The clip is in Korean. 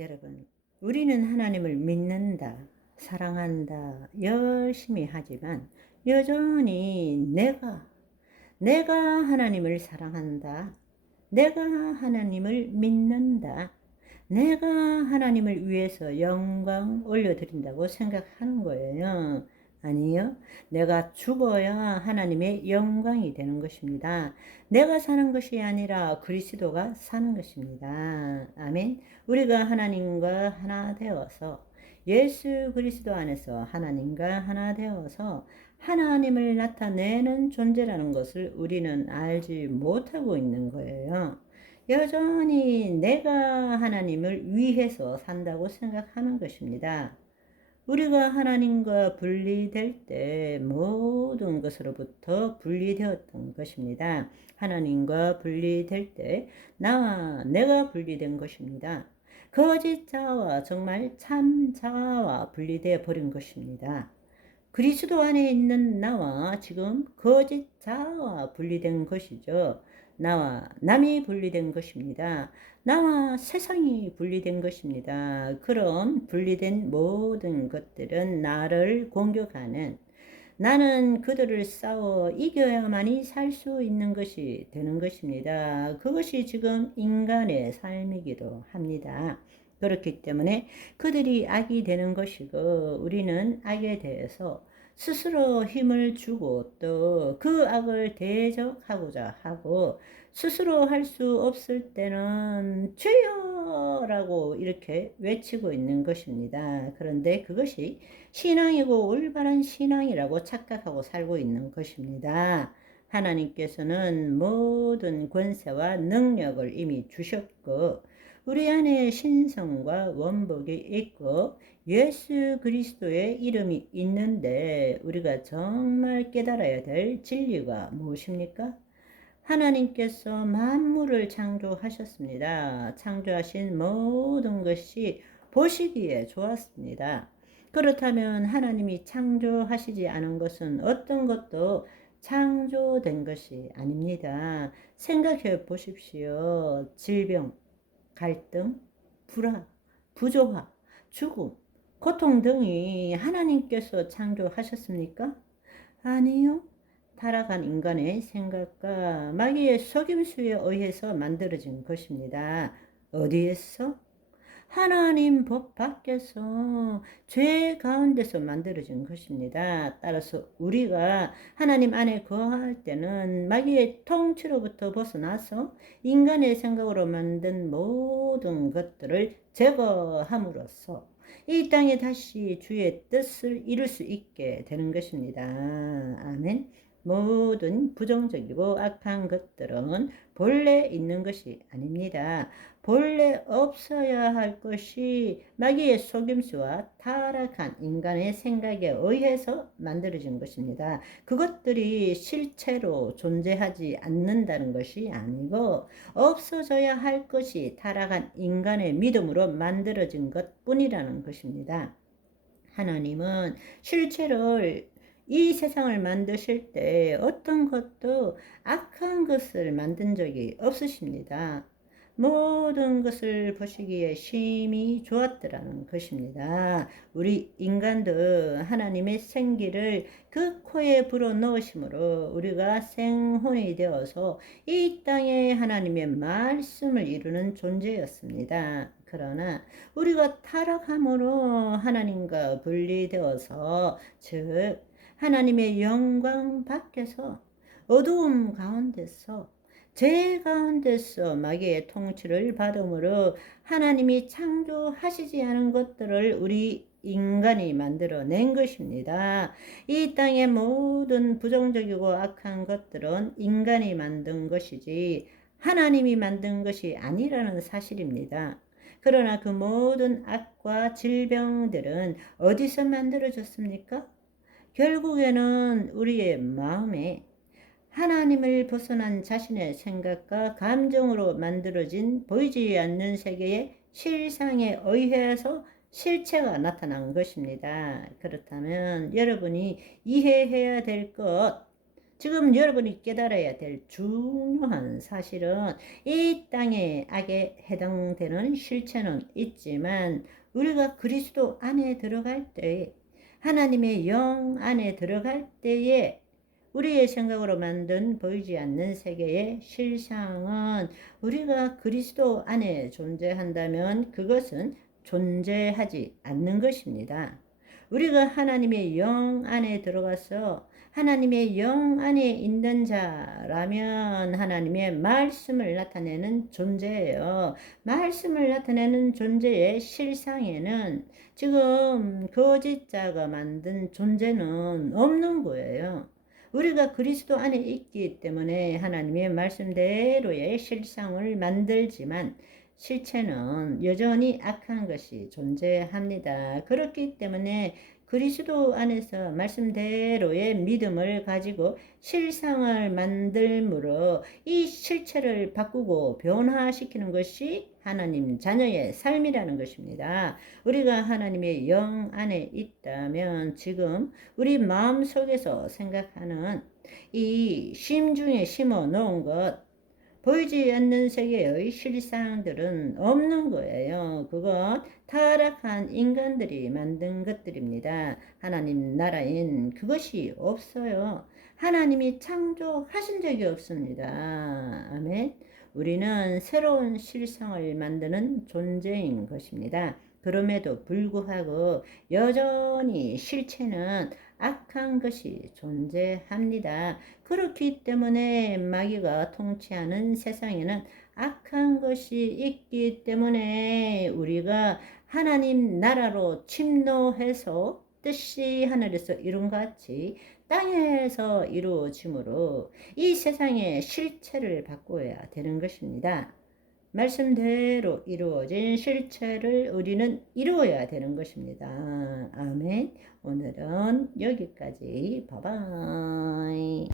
여러분, 우리는 하나님을 믿는다, 사랑한다, 열심히 하지만 여전히 내가 하나님을 사랑한다, 내가 하나님을 믿는다, 내가 하나님을 위해서 영광 올려드린다고 생각하는 거예요. 아니요. 내가 죽어야 하나님의 영광이 되는 것입니다. 내가 사는 것이 아니라 그리스도가 사는 것입니다. 아멘. 우리가 하나님과 하나 되어서 예수 그리스도 안에서 하나님과 하나 되어서 하나님을 나타내는 존재라는 것을 우리는 알지 못하고 있는 거예요. 여전히 내가 하나님을 위해서 산다고 생각하는 것입니다. 우리가 하나님과 분리될 때 모든 것으로부터 분리되었던 것입니다. 하나님과 분리될 때 나와 내가 분리된 것입니다. 거짓 자와 정말 참 자와 분리되어 버린 것입니다. 그리스도 안에 있는 나와 지금 거짓 자와 분리된 것이죠. 나와 남이 분리된 것입니다. 나와 세상이 분리된 것입니다. 그런 분리된 모든 것들은 나를 공격하는, 나는 그들을 싸워 이겨야만이 살 수 있는 것이 되는 것입니다. 그것이 지금 인간의 삶이기도 합니다. 그렇기 때문에 그들이 악이 되는 것이고 우리는 악에 대해서 스스로 힘을 주고 또 그 악을 대적하고자 하고 스스로 할 수 없을 때는 주여라고 이렇게 외치고 있는 것입니다. 그런데 그것이 신앙이고 올바른 신앙이라고 착각하고 살고 있는 것입니다. 하나님께서는 모든 권세와 능력을 이미 주셨고 우리 안에 신성과 원복이 있고 예수 그리스도의 이름이 있는데 우리가 정말 깨달아야 될 진리가 무엇입니까? 하나님께서 만물을 창조하셨습니다. 창조하신 모든 것이 보시기에 좋았습니다. 그렇다면 하나님이 창조하시지 않은 것은 어떤 것도 창조된 것이 아닙니다. 생각해 보십시오. 질병, 갈등, 불화, 부조화, 죽음, 고통 등이 하나님께서 창조하셨습니까? 아니요. 타락한 인간의 생각과 마귀의 속임수에 의해서 만들어진 것입니다. 어디에서? 하나님 법 밖에서 죄 가운데서 만들어진 것입니다. 따라서 우리가 하나님 안에 거할 때는 마귀의 통치로부터 벗어나서 인간의 생각으로 만든 모든 것들을 제거함으로써 이 땅에 다시 주의 뜻을 이룰 수 있게 되는 것입니다. 아멘. 모든 부정적이고 악한 것들은 본래 있는 것이 아닙니다. 본래 없어야 할 것이 마귀의 속임수와 타락한 인간의 생각에 의해서 만들어진 것입니다. 그것들이 실체로 존재하지 않는다는 것이 아니고 없어져야 할 것이 타락한 인간의 믿음으로 만들어진 것뿐이라는 것입니다. 하나님은 실체를 이 세상을 만드실 때 어떤 것도 악한 것을 만든 적이 없으십니다. 모든 것을 보시기에 심히 좋았더라는 것입니다. 우리 인간도 하나님의 생기를 그 코에 불어 넣으심으로 우리가 생혼이 되어서 이 땅에 하나님의 말씀을 이루는 존재였습니다. 그러나 우리가 타락함으로 하나님과 분리되어서 즉 하나님의 영광 밖에서 어두움 가운데서 죄 가운데서 마귀의 통치를 받음으로 하나님이 창조하시지 않은 것들을 우리 인간이 만들어낸 것입니다. 이 땅의 모든 부정적이고 악한 것들은 인간이 만든 것이지 하나님이 만든 것이 아니라는 사실입니다. 그러나 그 모든 악과 질병들은 어디서 만들어졌습니까? 결국에는 우리의 마음에 하나님을 벗어난 자신의 생각과 감정으로 만들어진 보이지 않는 세계의 실상에 의해서 실체가 나타난 것입니다. 그렇다면 여러분이 이해해야 될 것, 지금 여러분이 깨달아야 될 중요한 사실은 이 땅의 악에 해당되는 실체는 있지만 우리가 그리스도 안에 들어갈 때, 하나님의 영 안에 들어갈 때에 우리의 생각으로 만든 보이지 않는 세계의 실상은 우리가 그리스도 안에 존재한다면 그것은 존재하지 않는 것입니다. 우리가 하나님의 영 안에 들어가서 하나님의 영 안에 있는 자라면 하나님의 말씀을 나타내는 존재예요. 말씀을 나타내는 존재의 실상에는 지금 거짓자가 만든 존재는 없는 거예요. 우리가 그리스도 안에 있기 때문에 하나님의 말씀대로의 실상을 만들지만 실체는 여전히 악한 것이 존재합니다. 그렇기 때문에 그리스도 안에서 말씀대로의 믿음을 가지고 실상을 만들므로 이 실체를 바꾸고 변화시키는 것이 하나님 자녀의 삶이라는 것입니다. 우리가 하나님의 영 안에 있다면 지금 우리 마음속에서 생각하는 이 심중에 심어 놓은 것, 보이지 않는 세계의 실상들은 없는 거예요. 그건 타락한 인간들이 만든 것들입니다. 하나님 나라엔 그것이 없어요. 하나님이 창조하신 적이 없습니다. 아멘. 우리는 새로운 실상을 만드는 존재인 것입니다. 그럼에도 불구하고 여전히 실체는 악한 것이 존재합니다. 그렇기 때문에 마귀가 통치하는 세상에는 악한 것이 있기 때문에 우리가 하나님 나라로 침노해서 뜻이 하늘에서 이룬 같이 땅에서 이루어지므로 이 세상의 실체를 바꿔야 되는 것입니다. 말씀대로 이루어진 실체를 우리는 이루어야 되는 것입니다. 아멘. 오늘은 여기까지. 바이바이.